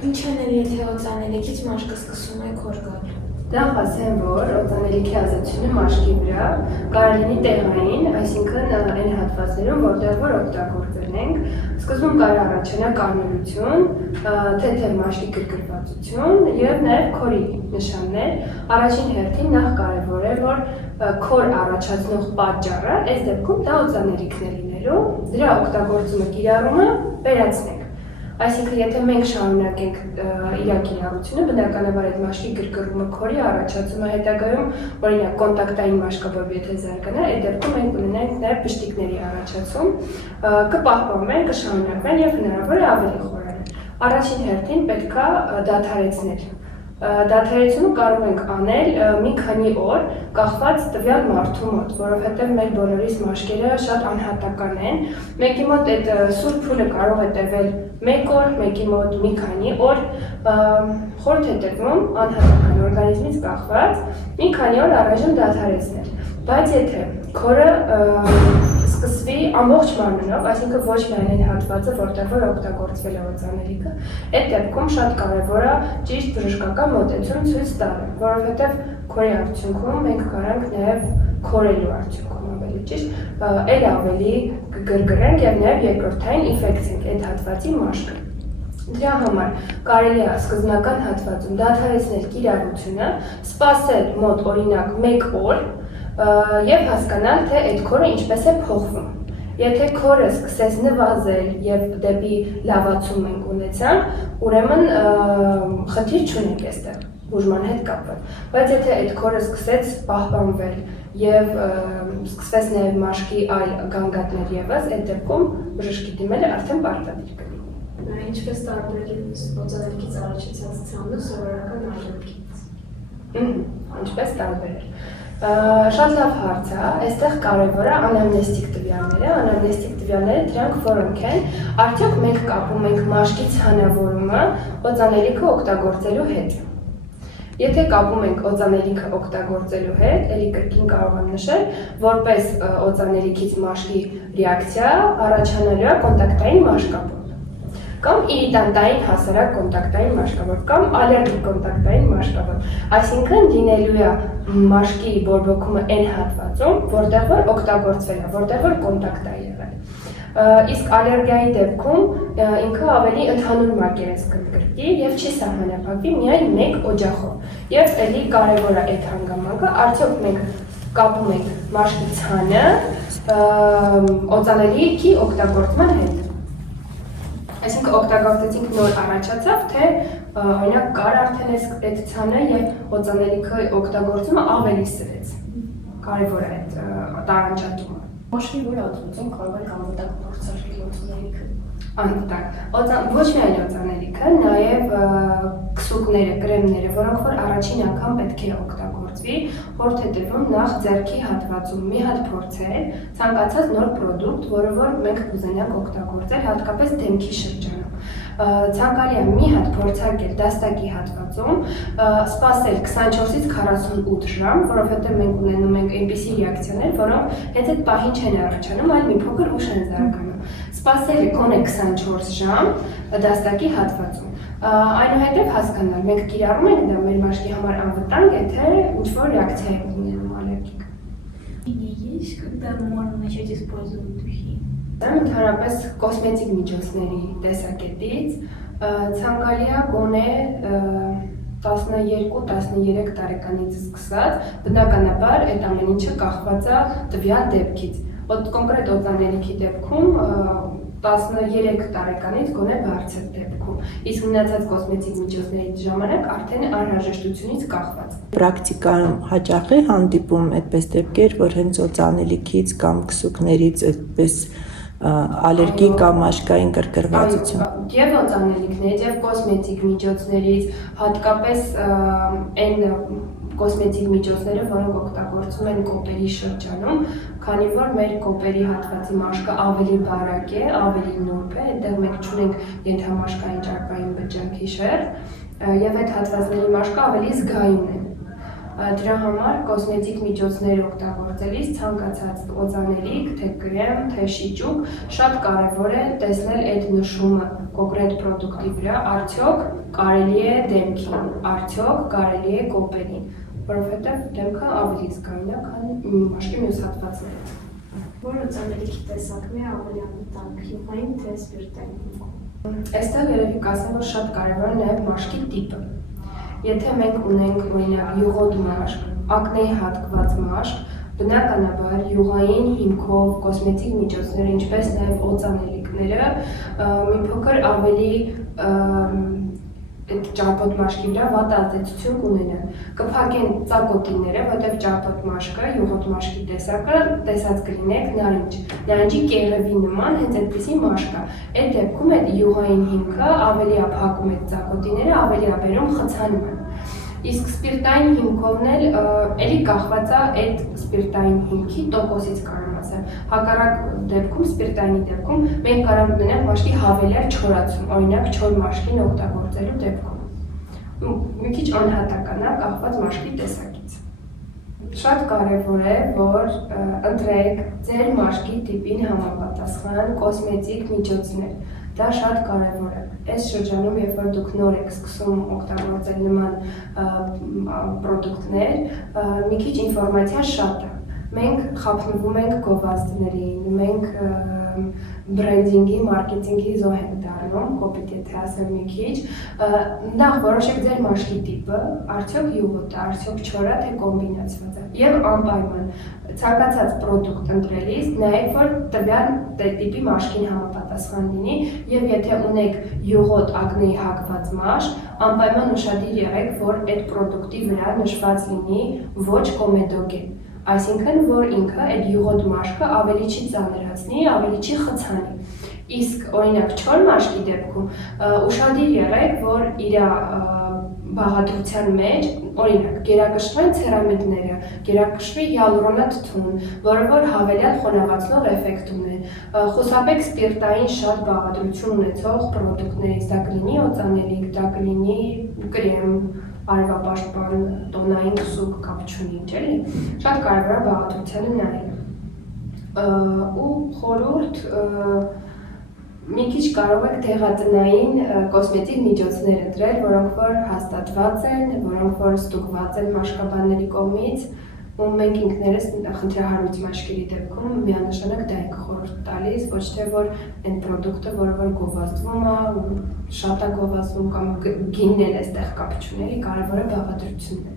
Ինչ անել, եթե օծանելիքից մաշկը սկսում է քոր գալ։ Դա ասեմ, որ օծանելիքի ազդեցությունը մաշկի վրա կարող լինի տեղային, այսինքն այն հատվածներում, որտեղ որ օգտագործել ենք, սկզբում կարող առաջանա կարմրություն, թեթև մաշկի գրգռվածություն եւ նաեւ քորի նշաններ։ Առաջին հերթին նախ կարևոր է, որ քոր առաջացնող պատճառը, այս դեպքում դա օծանելիքն է լինելու, դրա օգտագործումը կիրառումը վերացնենք։ Այսինքն, եթե մենք շարունակենք իր կիրառությունը, բնականաբար այդ մաշկի գրգռումը քորի առաջացումը հետագայում, օրինակ կոնտակտային մաշկաբով եթե զարգանա, այդ դեպքում մենք ունենանք նաև բշտիկների առաջացում, կպահպանվեն, կշարունակվեն եւ հնարավոր է ավելի խորանան։ Առաջին հերթին պետք է դադարեցնել։ Դադարեցումը կարող ենք անել մի քանի օր կախված տվյալ մարդու մոտ, որովհետև մեր բոլորիս մաշկերը շատ անհատական են։ Մեկի մոտ այդ սուր փուլը կարող է տևել 1 օր, մեկի մոտ մի քանի օր, խորտ է տևում անհատական օրգանիզմից կախված, մի քանի օր առայժմ դադարեցնել։ Բայց եթե քորը սկսվի ամբողջ մարմնով, այսինքն ոչ միայն այն հատվածը, որտեղ որ օգտագործվել է օծանելիքը, այդ դեպքում շատ կարևոր է ճիշտ բժշկական մոտեցում ցույց տալը, որովհետև քորի արդյունքում մենք կարանք նաև քորելու արդյունքում ավելի ճիշտ, այլ ավելի կգրգռենք եւ նաև երկրորդային ինֆեկցիա այդ հատվածի մաշկը։ Դրա համար կարելի է սկզբնական հատվածում դադարեցնել կիրառությունը, սպասել մոտ օրինակ 1 օր եւ հասկանալ, թե այդ քորը ինչպես է փոխվում։ Եթե քորը սկսեց նվազել եւ դեպի լավացում ենք ունեցանք, ուրեմն խնդիր չունենք այստեղ բուժման հետ կապված։ Բայց եթե այդ քորը սկսեց պահպանվել եւ սկսվեց նաեւ մաշկի այլ գանգատներ եւս, այդ դեպքում բժշկի դիմելը արդեն պարտադիր կլինի։ Ինչպես տարբերել օծանելիքից առաջացած ցանը սովորական ալերգիից։ Ինչպես տարբերել։ Շատ լավ հարց է, այստեղ կարևոր է անամնեստիկ տվյալները դրանք որոնք են, արդյոք մենք կապում ենք մաշկի ցանավորումը օծանելիքը օգտագործելու հետ։ Եթե կապում ենք օծանելիքը օգտագործելու հետ, ելի կրկին կարող եմ նշել, որպես օծանելիքից մաշկի ռեակցիա առաջանալու է կոնտակտային մաշկապով կամ իրիտանտային հասարակ կոնտակտային մաշկավոր կամ ալերգիկ կոնտակտային մաշկավոր, այսինքն լինելու է մաշկի բորբոքումը այն հատվածում, որտեղ որ օգտագործվել է, որտեղ որ կոնտակտ է եղել։ Իսկ ալերգիայի դեպքում ինքը ավելի ընդհանուր մակերես կընդգրկի եւ չի սահմանափակվի միայն մեկ օջախով։ Եվ ելի կարևոր է այդ հանգամանքը, արդյոք մենք կապում ենք մաշկի ցանը օծանելիքի օգտագործման հետ։ Այսինքն օգտագործեցինք նոր առաջացավ, թե օրինակ կար արդեն այդ ցանը եւ օծանելիքը օգտագործումը ավելի սրեց։ Կարևոր է այդ տարանջատումը։ Մաշկի որ ածուցում կարող է անվտանգ փորձարկել օծանելիքը։ Անվտանգ։ Ոչ միայն օծանելիքը, նաեւ քսուկները, կրեմները, որոնք որ առաջին անգամ պետք է օգտագործվի, խորտ է տևում նախ ձեռքի հատվածում մի հատ փորձել ցանկացած նոր պրոդուկտ, որը որ մենք կուզենանք օգտագործել, հատկապես դեմքի շրջանում։ Ցանկալի է մի հատ փորձարկել դաստակի հատվածում, սպասել 24-ից 48 ժամ, որովհետև մենք ունենում ենք այնպիսի ռեակցիաներ, որոնք հենց այդ պահին չեն առաջանում, այլ մի փոքր ուշ են զարգանում։ Սպասել գոնե 24 ժամ դաստակի հատվածում։ Այնուհետև հասկանալ, մենք կիրառում ենք դա մեր մաշկի համար անվտանգ է, թե ինչ-որ ռեակցիա է ունենում ալերգիկ։ Есть, когда можно начать использовать духи? Ընդհանրապես կոսմետիկ միջոցների տեսակետից ցանկալի է գոնե 12-13 տարեկանից սկսած, բնականաբար այդ ամեն ինչը կախված է տվյալ դեպքից։ Կոնկրետ օծանելիքի դեպքում 13 տարեկանից գոնե բարձր դեպքում, իսկ մնացած կոսմետիկ միջոցների ժամանակ արդեն անհրաժեշտությունից կախված։ Պրակտիկայում հաճախ է հանդիպում այդպես դեպքեր, որ հենց օծանելիքից կամ քսուկներից այդպես ալերգիկ կամ մաշկային գրգռվածություն։ Եվ օծանելիքներից եւ կոսմետիկ միջոցներից, հատկապես այն կոսմետիկ միջոցները, որոնք օգտագործվում են կոպերի շրջանում, քանի որ մեր կոպերի հատվածի մաշկը ավելի բարակ է, ավելի նուրբ է, այդտեղ մենք չունենք ենթամաշկային ճարպային բջջանքի շերտ, եւ այդ հատվածների մաշկը ավելի զգայուն է։ Դրա համար կոսմետիկ միջոցներ օգտագործելիս ցանկացած օծանելիք, թե կրեմ, թե շիճուկ, շատ կարևոր է տեսնել այդ նշումը կոնկրետ պրոդուկտի վրա, արդյոք կարելի է դեմքին, արդյոք կարելի է կոպերին, որովհետև դեմքը ավելի զգայուն է, քան մաշկի մյուս հատվածները։ Որ օծանելիքի տեսակն է ավելի անվտանգ, յուղային թե սպիրտային։ Այստեղ երևի կասեմ, որ շատ կարևոր է նաև մաշկի տիպը։ Եթե մենք ունենք օրինակ յուղոտ մաշկ, ակնեի հատկված մաշկ, բնականաբար յուղային հիմքով կոսմետիկ միջոցները, ինչպես նաև օծանելիքները մի փոքր ավելի այդ ճարպոտ մաշկի վրա վատ ազդեցություն կունենան։ Կփակեն ծակոտիները, որտեղ ճարպոտ մաշկը, յուղոտ մաշկի տեսակը տեսած կլինեք նարինջի կեղևի նման հենց այդպիսի մաշկ է։ Այդ դեպքում այդ յուղային հիմքը ավելի է փակում այդ ծակոտիները, ավելի է բերում խցանումը։ Իսկ սպիրտային հիմքովն էլ էլի կախված է այդ սպիրտային հիմքի տոկոսից կարամ ասեմ։ Հակառակ դեպքում, սպիրտայինի դեպքում մենք կարող ունենանք մաշկի հավելյալ չորացում, օրինակ չոր մաշկին օգտագործելու դեպքում։ Մի քիչ անհատական է կախված մաշկի տեսակից։ Շատ կարևոր է, որ ընտրեք ձեր մաշկի տիպին համապատասխան կոսմետիկ միջոցներ։ Դա շատ կարևոր է։ Այս շրջանում, երբ որ դուք նոր եք սկսում օգտագործել նման պրոդուկտներ, մի քիչ ինֆորմացիա շատ է։ Մենք խափնվում ենք գովազդներին, մենք բրենդինգի, մարքեթինգի զոհ ենք դառնում, կոպիտ եթե ասեմ մի քիչ։ Նախ որոշեք ձեր մաշկի տիպը, արդյոք յուղոտ է, արդյոք չոր է, թե կոմբինացված է։ Եվ անպայման ցանկացած պրոդուկտ ընտրելիս նայեք, որ տվյալ տիպի մաշկին համապատասխան լինի, եւ եթե ունեք յուղոտ ակնեի հակված մաշկ, անպայման ուշադիր եղեք, որ այդ պրոդուկտի վրա նշված լինի ոչ կոմեդոգեն, այսինքն որ ինքը այդ յուղոտ մաշկը ավելի չի ծանրացնի, ավելի չի խցանի։ Իսկ օրինակ չոր մաշկի դեպքում ուշադիր եղեք, որ իր բաղադրության մեջ, օրինակ, գերակշռեն ցերամիդները, գերակշռի հիալուրոնաթթուն, որը որ հավելյալ խոնավացնող էֆեկտ ունի։ Խուսափեք սպիրտային շատ բաղադրություն ունեցող պրոդուկտներից, դա կլինի օծանելիք, դա կլինի կրեմ, արևապաշտպան, տոնային քսուկ կապ չունի, էլի։ Շատ կարևոր է բաղադրությանը նայել։ Ու խորհուրդ մի քիչ կարող եք դեղատնային կոսմետիկ միջոցներ ընտրել, որոնք որ հաստատված են, որոնք որ ստուգված են մաշկաբանների կողմից, ու մենք ինքներս խնդրահարույց մաշկերի դեպքում միանշանակ դա ենք խորհուրդ տալիս, ոչ թե որ այն պրոդուկտը, որը որ գովազդվում է, շատ է գովազդվում կամ գինն էլ այստեղ կապ չունի, կարևորը բաղադրությունն է։